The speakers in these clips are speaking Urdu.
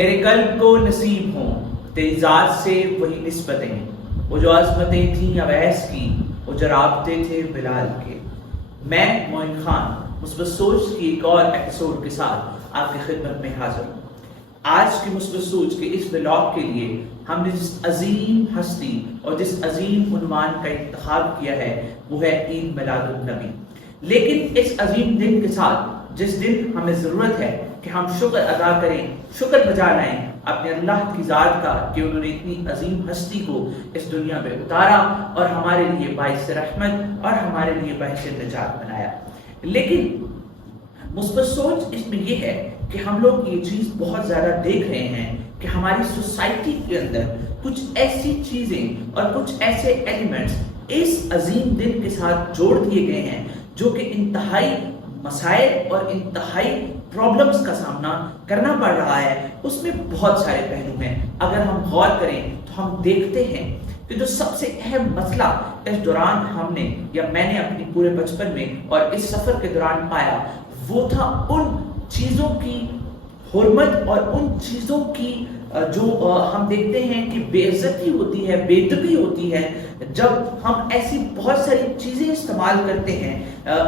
میرے قلب کو نصیب ہوں تیری ذات سے وہی نسبتیں، وہ جو عظمتیں تھیں اویس کی، وہ جو رابطے تھے بلال کے۔ میں معین خان مثبت سوچ کی ایک اور ایپیسوڈ کے ساتھ آپ کی خدمت میں حاضر ہوں۔ آج کی مثبت سوچ کے اس بلاگ کے لیے ہم نے جس عظیم ہستی اور جس عظیم عنوان کا انتخاب کیا ہے وہ ہے عید میلاد النبی۔ لیکن اس عظیم دن کے ساتھ جس دن ہمیں ضرورت ہے کہ ہم شکر ادا کریں، شکر بجا لائیں اپنے اللہ کی ذات کا کہ انہوں نے اتنی عظیم ہستی کو اس دنیا میں اتارا اور ہمارے لیے باعث رحمت اور ہمارے لیے باعث نجات بنایا۔ لیکن مثبت سوچ اس میں یہ ہے کہ ہم لوگ یہ چیز بہت زیادہ دیکھ رہے ہیں کہ ہماری سوسائٹی کے اندر کچھ ایسی چیزیں اور کچھ ایسے ایلیمنٹس اس عظیم دن کے ساتھ جوڑ دیے گئے ہیں جو کہ انتہائی مسائل اور انتہائی پرابلمز کا سامنا کرنا پڑ رہا ہے۔ اس میں بہت سارے پہلو ہیں۔ اگر ہم غور کریں تو ہم دیکھتے ہیں کہ جو سب سے اہم مسئلہ اس دوران ہم نے یا میں نے اپنی پورے بچپن میں اور اس سفر کے دوران پایا وہ تھا ان چیزوں کی حرمت اور ان چیزوں کی جو ہم دیکھتے ہیں کہ بے عزتی ہوتی ہے، بے ادبی ہوتی ہے جب ہم ایسی بہت ساری چیزیں استعمال کرتے ہیں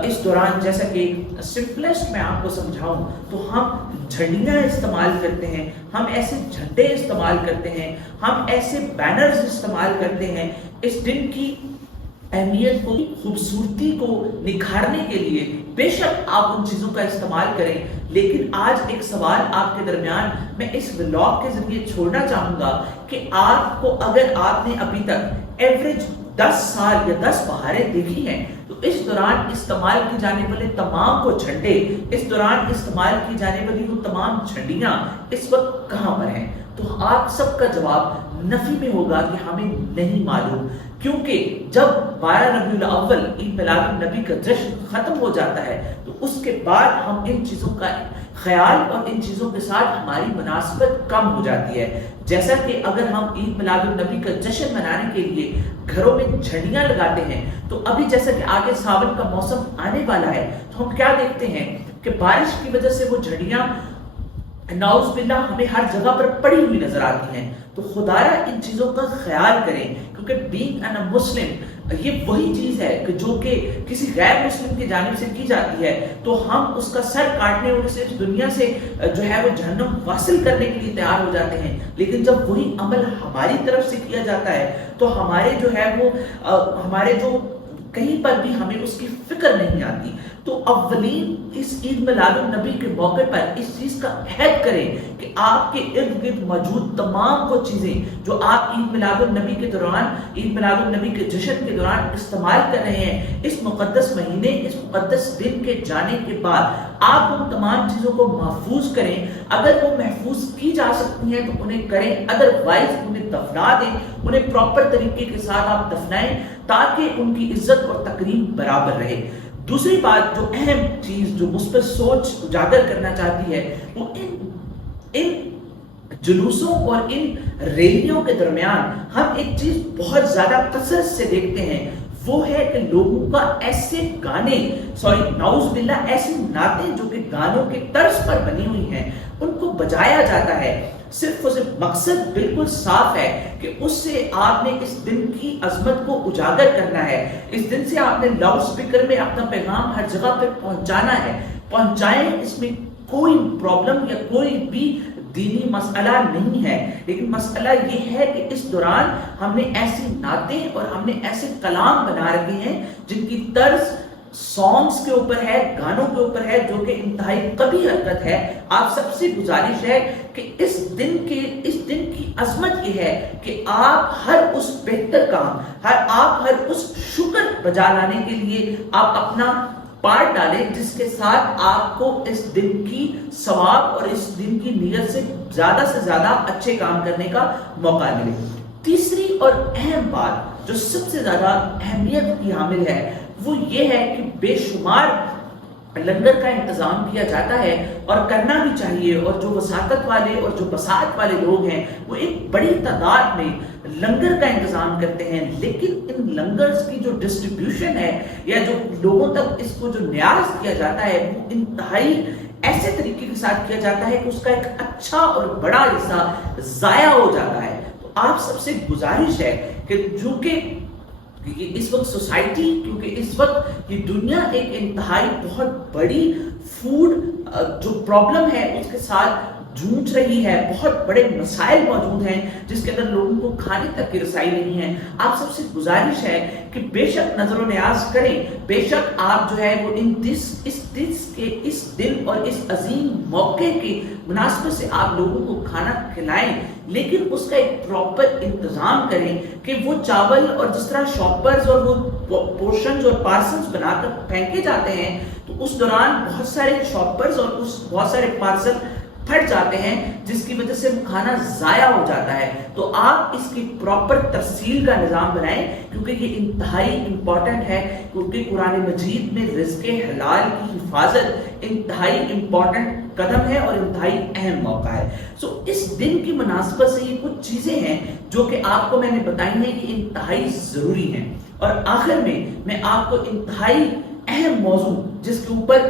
اس دوران۔ جیسا کہ سمپلسٹ میں آپ کو سمجھاؤں تو ہم جھنڈیاں استعمال کرتے ہیں، ہم ایسے جھنڈے استعمال کرتے ہیں، ہم ایسے بینرز استعمال کرتے ہیں اس دن کی اہمیت کو، خوبصورتی کو نکھارنے کے لیے۔ بے شک آپ ان چیزوں کا استعمال کریں، لیکن آج ایک سوال آپ کے درمیان میں اس ولاگ کے ذریعے چھوڑنا چاہوں گا کہ آپ کو اگر آپ نے ابھی تک ایوریج 10 سال یا 10 بہاریں دیکھی ہیں تو اس دوران استعمال کی جانے والے تمام وہ جھنڈے، اس دوران استعمال کی جانے والی وہ تمام جھنڈیاں اس وقت کہاں پر ہیں؟ تو آپ سب کا جواب نفی میں ہوگا کہ ہمیں نہیں معلوم، کیونکہ جب 12 ربیع الاول عید میلاد النبی کا جشن ختم ہو جاتا ہے تو اس کے بعد ہم ان چیزوں کا خیال اور ان چیزوں کے ساتھ ہماری مناسبت کم ہو جاتی ہے۔ جیسا کہ اگر ہم عید میلاد النبی کا جشن منانے کے لیے گھروں میں جھنڈیاں لگاتے ہیں تو ابھی جیسا کہ آگے ساون کا موسم آنے والا ہے تو ہم کیا دیکھتے ہیں کہ بارش کی وجہ سے وہ جھنڈیاں نعوذ باللہ ہمیں ہر جگہ پر پڑی ہوئی نظر آتی ہیں۔ تو خدایا ان چیزوں کا خیال کریں، کیونکہ بینگ این اے مسلم یہ وہی چیز ہے کہ جو کہ کسی غیر مسلم کی جانب سے کی جاتی ہے تو ہم اس کا سر کاٹنے اور اسے اس دنیا سے جو ہے وہ جہنم واصل کرنے کے لیے تیار ہو جاتے ہیں۔ لیکن جب وہی عمل ہماری طرف سے کیا جاتا ہے تو ہمارے جو ہے وہ ہمارے جو کہیں پر بھی ہمیں اس کی فکر نہیں آتی۔ تو اولین اس عید میلاد النبی کے موقع پر اس چیز کا عہد کریں کہ آپ کے ارد گرد موجود تمام وہ چیزیں جو آپ عید میلاد النبی کے دوران، عید میلاد النبی کے جشن کے دوران استعمال کر رہے ہیں، اس مقدس مہینے، اس مقدس دن کے جانے کے بعد آپ ان تمام چیزوں کو محفوظ کریں۔ اگر وہ محفوظ کی جا سکتی ہیں تو انہیں کریں، ادروائز انہیں دفنا دیں، انہیں پراپر طریقے کے ساتھ آپ دفنائیں تاکہ ان کی عزت اور تکریم برابر رہے۔ دوسری بات جو اہم چیز جو مثبت سوچ اجاگر کرنا چاہتی ہے وہ ان جلوسوں اور ان ریلیوں کے درمیان ہم ایک چیز بہت زیادہ کثرت سے دیکھتے ہیں، وہ ہے کہ لوگوں کا ایسے گانے نعوذ باللہ ایسی نعتیں جو کہ گانوں کے طرز پر بنی ہوئی ہیں ان کو بجایا جاتا ہے۔ صرف اور صرف مقصد بالکل صاف ہے کہ اس سے آپ نے اس دن کی عظمت کو اجاگر کرنا ہے، اس دن سے آپ نے لاؤڈ سپیکر میں اپنا پیغام ہر جگہ پہ پہنچانا ہے۔ پہنچائیں، اس میں کوئی پرابلم یا کوئی بھی دینی مسئلہ نہیں ہے، لیکن مسئلہ یہ ہے کہ اس دوران ہم نے ایسی نعتیں اور ہم نے ایسے کلام بنا رکھے ہیں جن کی طرز سانگز کے اوپر ہے، گانوں کے اوپر ہے، جو کہ انتہائی قبیح حرکت ہے۔ آپ سب سے گزارش ہے کہ اس دن کی عظمت یہ ہے کہ آپ ہر اس بہتر کام، آپ ہر اس شکر بجا لانے کے لیے آپ اپنا پارٹ ڈالیں جس کے ساتھ آپ کو اس دن کی ثواب اور اس دن کی نیت سے زیادہ اچھے کام کرنے کا موقع ملے۔ تیسری اور اہم بات جو سب سے زیادہ اہمیت کی حامل ہے وہ یہ ہے کہ بے شمار لنگر کا انتظام کیا جاتا ہے اور کرنا بھی چاہیے، اور جو وساطت والے اور جو بساط والے لوگ ہیں وہ ایک بڑی تعداد میں لنگر کا انتظام کرتے ہیں، لیکن ان لنگرز کی جو ڈسٹریبیوشن ہے یا جو لوگوں تک اس کو جو نیاز کیا جاتا ہے وہ انتہائی ایسے طریقے کے ساتھ کیا جاتا ہے کہ اس کا ایک اچھا اور بڑا حصہ ضائع ہو جاتا ہے۔ تو آپ سب سے گزارش ہے کہ جو کہ اس وقت سوسائٹی، کیونکہ اس وقت یہ دنیا ایک انتہائی بہت بڑی فوڈ جو پرابلم ہے اس کے ساتھ جھوٹ رہی ہے، بہت بڑے مسائل موجود ہیں جس کے اندر لوگوں کو کھانے تک کی رسائی نہیں ہے۔ آپ سب سے گزارش ہے کہ بے شک نظر و نیاز کریں، بے شک آپ جو ہے وہ اس دن اور اس عظیم موقع کی مناسبت سے آپ لوگوں کو کھانا کھلائیں، لیکن اس کا ایک پراپر انتظام کریں کہ وہ چاول اور جس طرح شاپرز اور وہ پورشنز اور پارسلز بنا کر پھینکے جاتے ہیں تو اس دوران بہت سارے شاپرز اور بہت سارے پارسل پھٹ جاتے ہیں جس کی وجہ سے وہ کھانا ضائع ہو جاتا ہے۔ تو آپ اس کی پراپر تفصیل کا نظام بنائیں، کیونکہ یہ انتہائی امپورٹنٹ ہے، کیونکہ قرآن مجید میں رزق حلال کی حفاظت انتہائی امپورٹنٹ قدم ہے اور انتہائی اہم موقع ہے۔ اس دن کی مناسبت سے یہ کچھ چیزیں ہیں جو کہ آپ کو میں نے بتائی ہیں کہ انتہائی ضروری ہیں، اور آخر میں آپ کو انتہائی اہم موضوع جس کے اوپر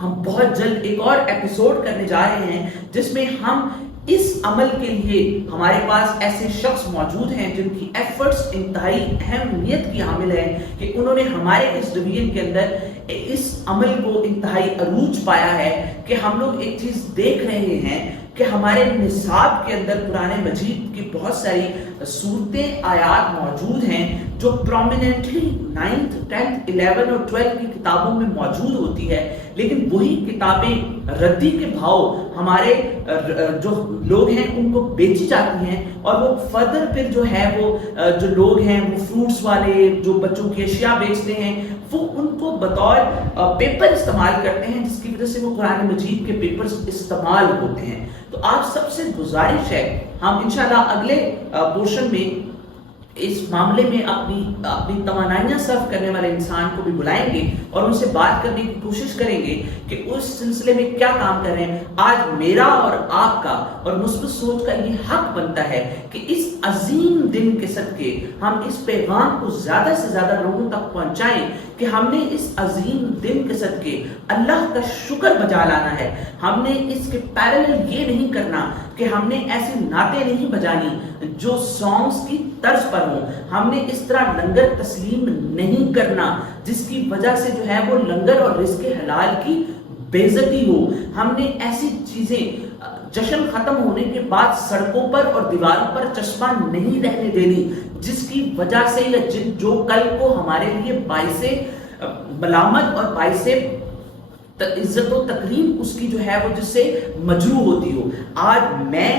ہم بہت جلد ایک اور ایپیسوڈ کرنے جا رہے ہیں، جس میں ہم اس عمل کے لیے ہمارے پاس ایسے شخص موجود ہیں جن کی ایفرٹس انتہائی اہمیت کی حامل ہیں کہ انہوں نے ہمارے اس ڈویژن کے اندر اس عمل کو انتہائی عروج پایا ہے کہ ہم لوگ ایک چیز دیکھ رہے ہیں کہ ہمارے نصاب کے اندر قرآن مجید کی بہت ساری صورتیں آیات موجود ہیں جو پرومیننٹلی 9th 10th 11 اور 12 کی کتابوں میں موجود ہوتی ہے، لیکن وہی کتابیں ردی کے بھاؤ ہمارے جو لوگ ہیں ان کو بیچی جاتی ہیں، اور وہ فردر پھر جو ہے وہ جو لوگ ہیں وہ فروٹس والے جو بچوں کی اشیاء بیچتے ہیں وہ ان کو بطور پیپر استعمال کرتے ہیں، جس کی وجہ سے وہ قرآن مجید کے پیپرز استعمال ہوتے ہیں۔ تو آپ سب سے گزارش ہے، ہم انشاءاللہ اگلے پورشن میں اس معاملے میں اپنی توانائیاں صرف کرنے والے انسان کو بھی بلائیں گے اور ان سے بات کرنے کی کوشش کریں گے کہ اس سلسلے میں کیا کام کر رہے ہیں۔ آج میرا اور آپ کا اور مثبت سوچ کا یہ حق بنتا ہے کہ اس عظیم دن کے صدقے ہم اس پیغام کو زیادہ سے زیادہ لوگوں تک پہنچائیں کہ ہم نے اس عظیم دن کے صدقے اللہ کا شکر بجا لانا ہے۔ ہم نے اس کے پیرلل یہ نہیں کرنا کہ ہم نے ایسی نعتیں نہیں بجانی جو سانگز کی طرز پر ہوں، ہم نے اس طرح لنگر تسلیم نہیں کرنا جس کی وجہ سے جو ہے وہ لنگر اور رزق حلال کی بے عزتی ہو، ہم نے ایسی چیزیں جشن ختم ہونے کے بعد سڑکوں پر اور دیواروں پر چشمہ نہیں رہنے دینی جس کی وجہ سے جو کل کو ہمارے لیے باعث ملامت اور باعث عزت و تکریم اس کی جو ہے وہ جس سے مجروح ہوتی ہو۔ آج میں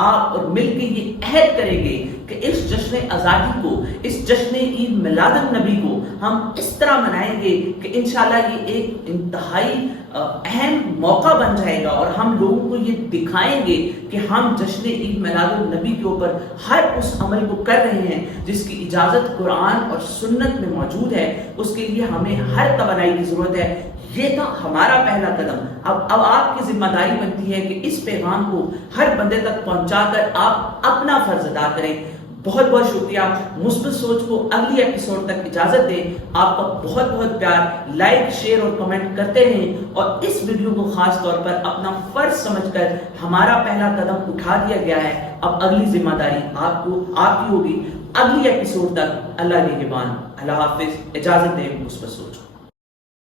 آپ اور مل کے یہ عہد کریں گے کہ اس جشن آزادی کو، اس جشن عید میلاد النبی کو ہم اس طرح منائیں گے کہ انشاءاللہ یہ ایک انتہائی اہم موقع بن جائے گا، اور ہم لوگوں کو یہ دکھائیں گے کہ ہم جشن عید میلاد النبی کے اوپر ہر اس عمل کو کر رہے ہیں جس کی اجازت قرآن اور سنت میں موجود ہے۔ اس کے لیے ہمیں ہر توانائی کی ضرورت ہے۔ یہ تھا ہمارا پہلا قدم۔ اب آپ کی ذمہ داری بنتی ہے کہ اس پیغام کو ہر بندے تک پہنچا کر آپ اپنا فرض ادا کریں۔ بہت بہت شکریہ۔ مثبت سوچ کو اگلی ایپیسوڈ تک اجازت دیں۔ آپ کا بہت بہت پیار، لائک، شیئر اور کمنٹ کرتے رہیں، اور اس ویڈیو کو خاص طور پر اپنا فرض سمجھ کر ہمارا پہلا قدم اٹھا دیا گیا ہے۔ اب اگلی ذمہ داری آپ کی ہوگی۔ اگلی ایپیسوڈ تک اللہ نگہبان۔ اللہ حافظ۔ اجازت دیں مثبت سوچ کو۔